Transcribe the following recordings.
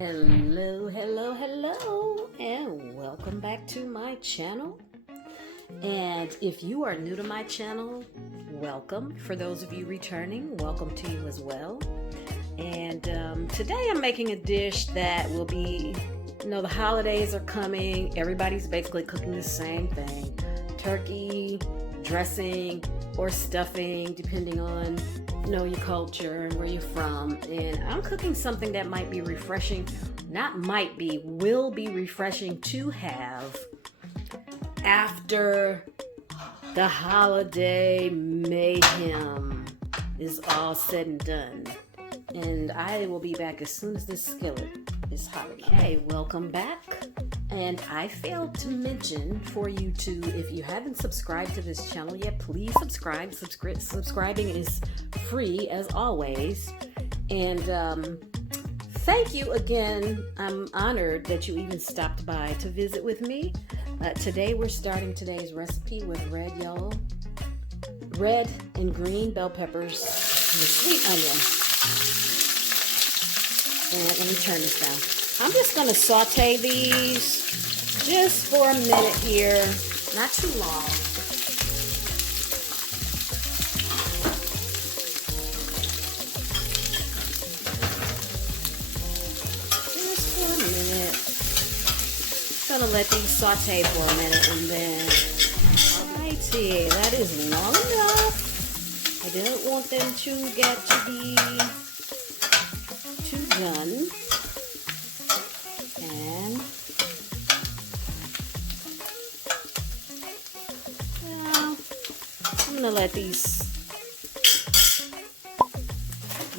Hello, and welcome back to my channel. And if you are new to my channel, welcome. For those of you returning, welcome to you as well. And today I'm making a dish that will be, the holidays are coming. Everybody's basically cooking the same thing. Turkey, dressing, or stuffing, depending on your culture and where you're from. And I'm cooking something that might be refreshing, will be refreshing to have after the holiday mayhem is all said and done. And I will be back as soon as this skillet is hot enough. Okay, welcome back. And I failed to mention for you to, if you haven't subscribed to this channel yet, please subscribe. Subscribing is free as always. And thank you again. I'm honored that you even stopped by to visit with me. Today we're starting today's recipe with red and green bell peppers and sweet onion. And let me turn this down. I'm just going to saute these just for a minute here, not too long. Just for a minute. Going to let these saute for a minute and then, alrighty, that is long enough. I didn't want them to get to be too done. And I'm gonna let these.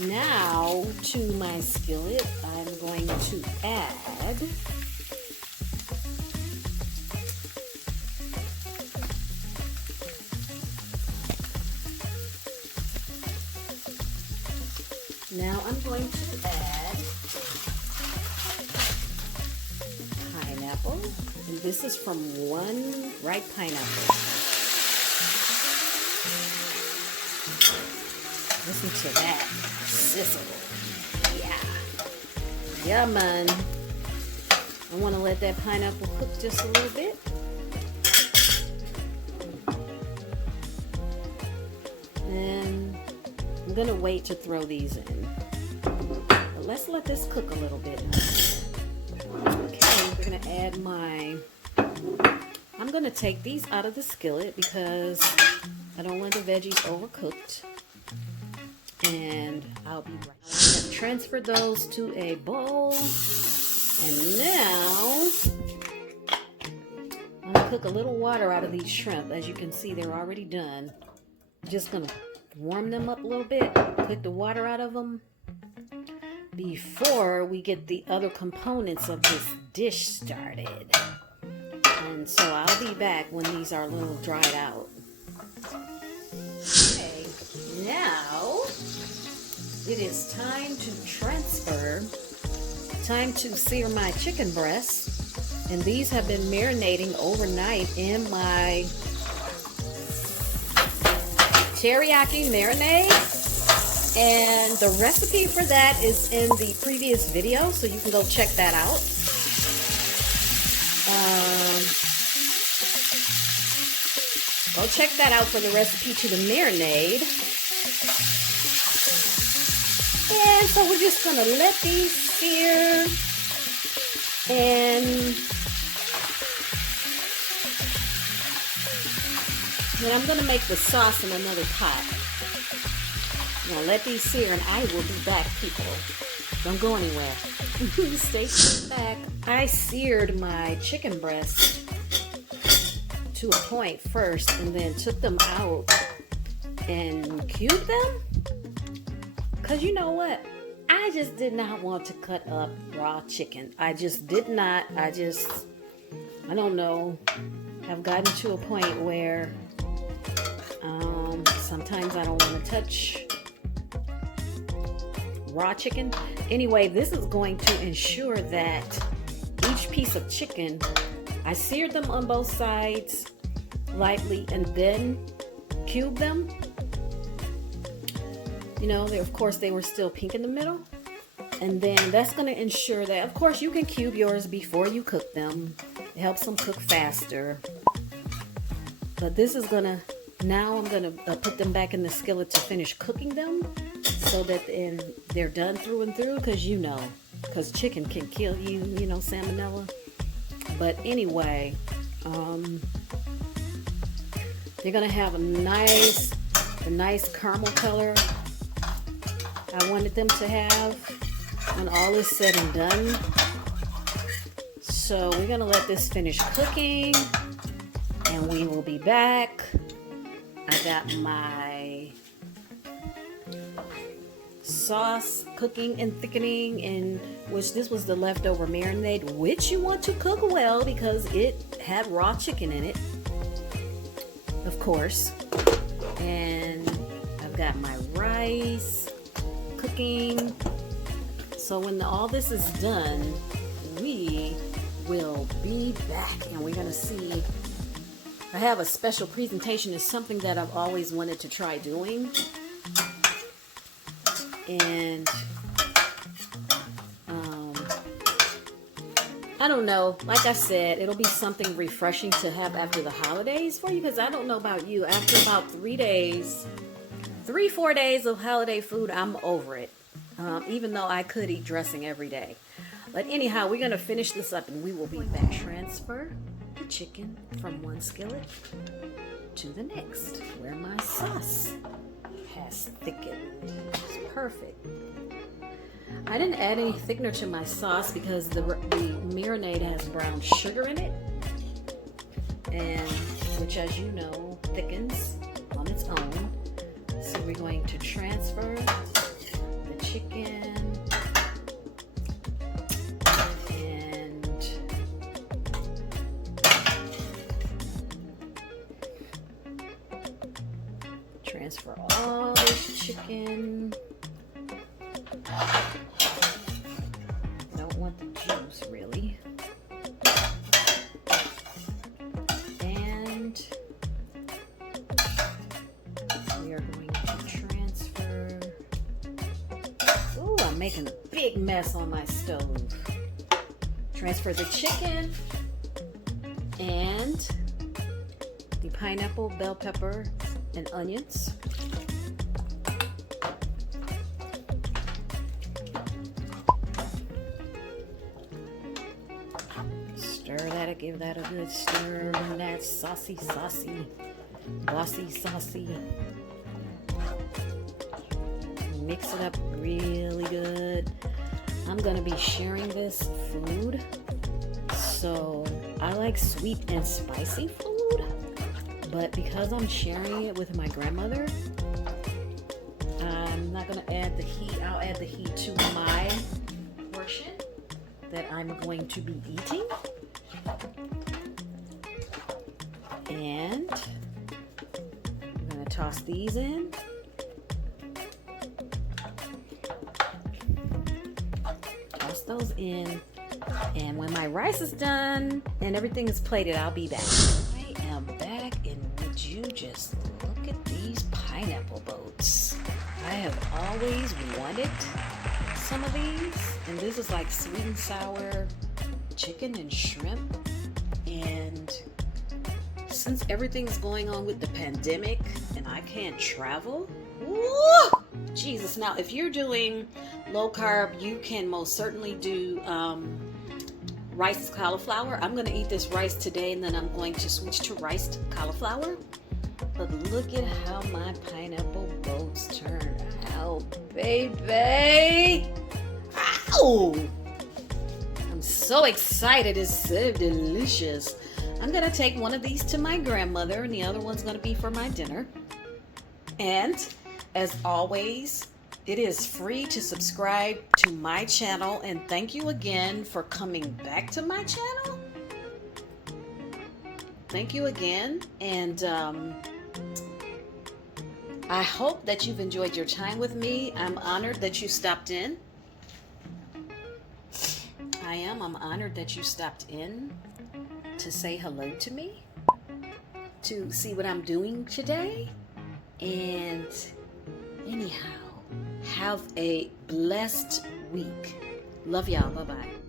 Now to my skillet, I'm going to add pineapple, and this is from one ripe pineapple. Listen to that sizzle. Yeah, man. I want to let that pineapple cook just a little bit. And I'm gonna wait to throw these in. But let's let this cook a little bit. Okay, we're gonna add I'm gonna take these out of the skillet because I don't want the veggies overcooked. And I'll be right back. I've transferred those to a bowl. And now I'm gonna cook a little water out of these shrimp. As you can see, they're already done. Just gonna warm them up a little bit, cook the water out of them before we get the other components of this dish started. And so I'll be back when these are a little dried out. Okay, now it is time to sear my chicken breasts. And these have been marinating overnight in my teriyaki marinade, and the recipe for that is in the previous video, so you can go check that out. Go check that out for the recipe to the marinade. And so we're just gonna let these sear, and then I'm going to make the sauce in another pot. Now let these sear and I will be back, people. Don't go anywhere. Stay back. I seared my chicken breast to a point first and then took them out and cubed them. Because you know what? I just did not want to cut up raw chicken. I just did not. I don't know. I've gotten to a point where sometimes I don't want to touch raw chicken. Anyway, this is going to ensure that each piece of chicken, I seared them on both sides lightly and then cube them. You know, of course, they were still pink in the middle. And then that's going to ensure that, of course, you can cube yours before you cook them. It helps them cook faster. But this is going to, now I'm going to put them back in the skillet to finish cooking them so that they're done through and through, because chicken can kill you, salmonella. But anyway, they're going to have a nice caramel color I wanted them to have when all is said and done. So we're going to let this finish cooking and we will be back. I got my sauce cooking and thickening, in which this was the leftover marinade, which you want to cook well because it had raw chicken in it, of course. And I've got my rice cooking. So when all this is done, we will be back and we're gonna see. I have a special presentation. It's something that I've always wanted to try doing, and I don't know, like I said, it'll be something refreshing to have after the holidays for you, because I don't know about you, after about 4 days of holiday food, I'm over it. Even though I could eat dressing every day. But anyhow, we're going to finish this up and we will be back. Transfer the chicken from one skillet to the next, where my sauce has thickened. It's perfect. I didn't add any thickener to my sauce because the marinade has brown sugar in it, and which, as you know, thickens on its own. So we're going to transfer the chicken and transfer all this chicken. Don't want the juice really. And we are going to transfer. Ooh, I'm making a big mess on my stove. Transfer the chicken and the pineapple, bell pepper, and onions. Stir that, give that a good stir, and that saucy, glossy, saucy. Mix it up really good. I'm gonna be sharing this food, so I like sweet and spicy food, but because I'm sharing it with my grandmother, I'm not gonna add the heat. I'll add the heat to my portion that I'm going to be eating. And I'm gonna toss these in. Toss those in. And when my rice is done and everything is plated, I'll be back. I am back, and would you just look at these pineapple boats? I have always wanted some of these, and this is like sweet and sour chicken and shrimp. And since everything's going on with the pandemic and I can't travel, woo, Jesus. Now, if you're doing low carb, you can most certainly do rice cauliflower. I'm going to eat this rice today, and then I'm going to switch to riced cauliflower. But look at how my pineapple boats turn out, baby. Ow! I'm so excited. It's so delicious. I'm going to take one of these to my grandmother, and the other one's going to be for my dinner. And as always, it is free to subscribe to my channel, and thank you again for coming back to my channel. Thank you again, and I hope that you've enjoyed your time with me. I'm honored that you stopped in. I'm honored that you stopped in to say hello to me, to see what I'm doing today. And anyhow, have a blessed week. Love y'all. Bye bye.